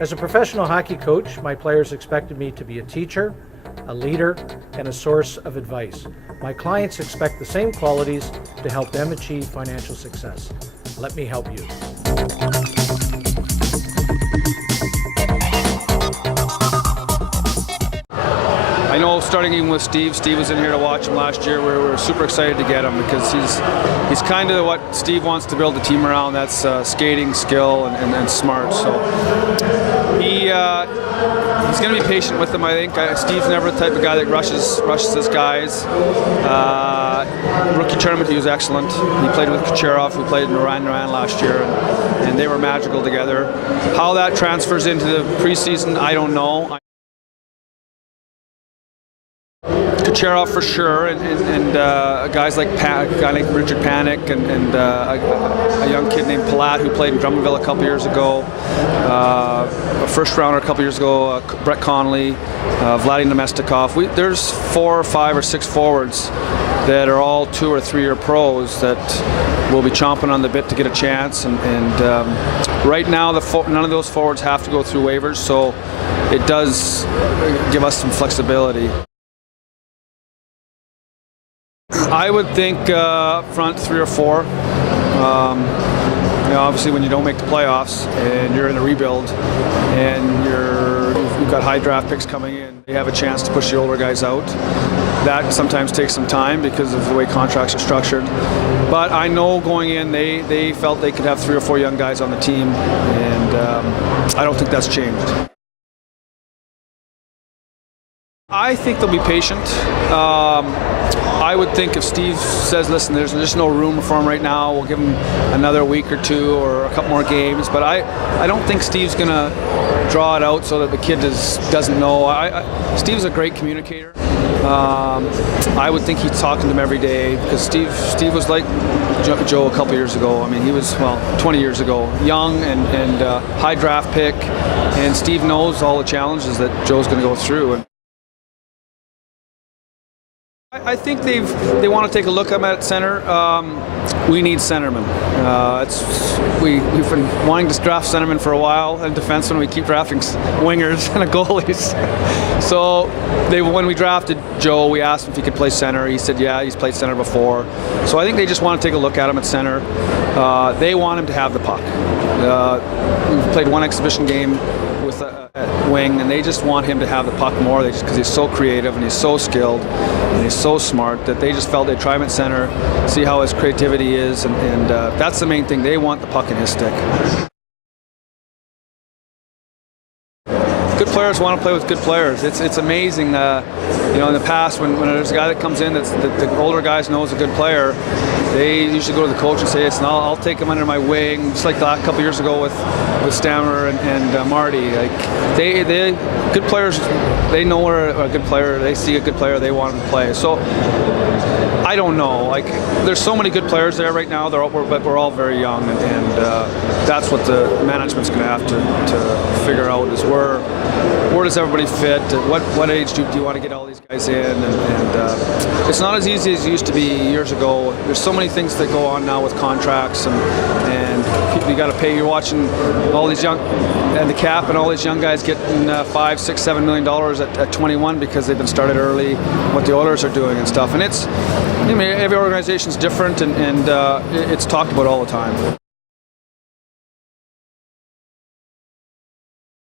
As a professional hockey coach, my players expected me to be a teacher, a leader, and a source of advice. My clients expect the same qualities to help them achieve financial success. Let me help you. I know, starting even with Steve was in here to watch him last year. We were super excited to get him because he's kind of what Steve wants to build a team around. That's skating, skill, and smart. So he's going to be patient with them, I think. Steve's never the type of guy that rushes his guys. Rookie tournament, he was excellent. He played with Kucherov, who played in Drouin last year, and they were magical together. How that transfers into the preseason, I don't know. Kucherov for sure, and guys like a guy like Richard Panik and a young kid named Palat who played in Drummondville a couple years ago, a first rounder a couple years ago, Brett Connolly, Vladimir Nemestikov. There's 4 or 5 or 6 forwards that are all 2 or 3 year pros that will be chomping on the bit to get a chance. And right now, none of those forwards have to go through waivers, so it does give us some flexibility. I would think up front 3 or 4. Obviously, when you don't make the playoffs and you're in a rebuild and you've got high draft picks coming in, you have a chance to push the older guys out. That sometimes takes some time because of the way contracts are structured. But I know going in, they felt they could have 3 or 4 young guys on the team, and I don't think that's changed. I think they'll be patient. I would think if Steve says, listen, there's just no room for him right now, we'll give him another week or 2 or a couple more games. But I don't think Steve's going to draw it out so that the kid doesn't know. Steve's a great communicator. I would think he's talking to them every day because Steve was like Joe a couple years ago. I mean, he was, 20 years ago, young and high draft pick. And Steve knows all the challenges that Joe's going to go through. I think they want to take a look at center. We need centermen. We've been wanting to draft centermen for a while, and defensemen. We keep drafting wingers and goalies. So when we drafted Joe, we asked him if he could play center. He said, yeah, he's played center before. So I think they just want to take a look at him at center. They want him to have the puck. We've played one exhibition game with a wing, and they just want him to have the puck more because he's so creative and he's so skilled and he's so smart that they just felt they'd try him at center, see how his creativity is, and that's the main thing. They want the puck in his stick. Good players want to play with good players. It's amazing. In the past when there's a guy that comes in that the older guys know is a good player, they usually go to the coach and say, "Listen, I'll take him under my wing." Just like that a couple years ago with Stammer and Marty. Like they good players. They know we're a good player. They see a good player. They want him to play. So I don't know. Like there's so many good players there right now. But we're all very young, and that's what the management's going to have to figure out is where does everybody fit? At what age do you want to get all these guys in? And it's not as easy as it used to be years ago. There's so many things that go on now with contracts and people you got to pay. You're watching all these young and the cap and all these young guys getting $5, $6, $7 million at 21 because they've been started early. What the Oilers are doing and stuff, and every organization's different, and it's talked about all the time.